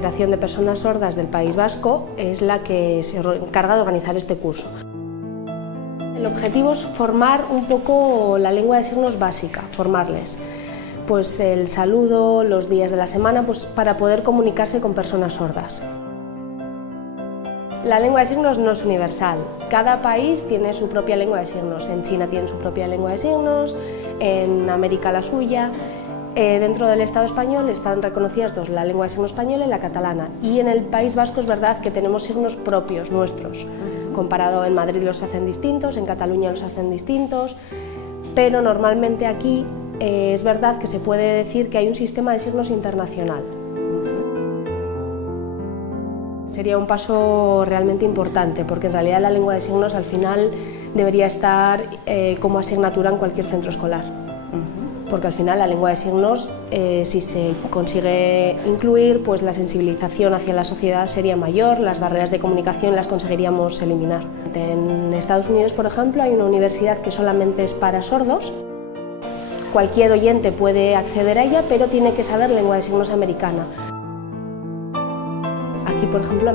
Federación de Personas Sordas del País Vasco es la que se encarga de organizar este curso. El objetivo es formar un poco la lengua de signos básica, formarles. Pues el saludo, los días de la semana, pues para poder comunicarse con personas sordas. La lengua de signos no es universal, cada país tiene su propia lengua de signos. En China tienen su propia lengua de signos, en América la suya. Dentro del Estado español están reconocidas dos, la lengua de signos española y la catalana. Y en el País Vasco es verdad que tenemos signos propios, nuestros. Comparado en Madrid los hacen distintos, en Cataluña los hacen distintos, pero normalmente aquí es verdad que se puede decir que hay un sistema de signos internacional. Sería un paso realmente importante, porque en realidad la lengua de signos al final debería estar como asignatura en cualquier centro escolar. Porque al final la lengua de signos, si se consigue incluir, pues la sensibilización hacia la sociedad sería mayor, las barreras de comunicación las conseguiríamos eliminar. En Estados Unidos, por ejemplo, hay una universidad que solamente es para sordos. Cualquier oyente puede acceder a ella, pero tiene que saber lengua de signos americana. Aquí, por ejemplo,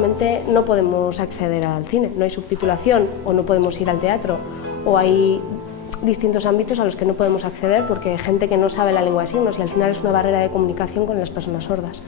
no podemos acceder al cine, no hay subtitulación, o no podemos ir al teatro, o hay distintos ámbitos a los que no podemos acceder porque hay gente que no sabe la lengua de signos y al final es una barrera de comunicación con las personas sordas.